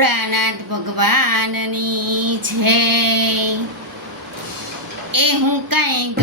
ભોળાનાથ ભગવાનની છે એ હું કાંઈ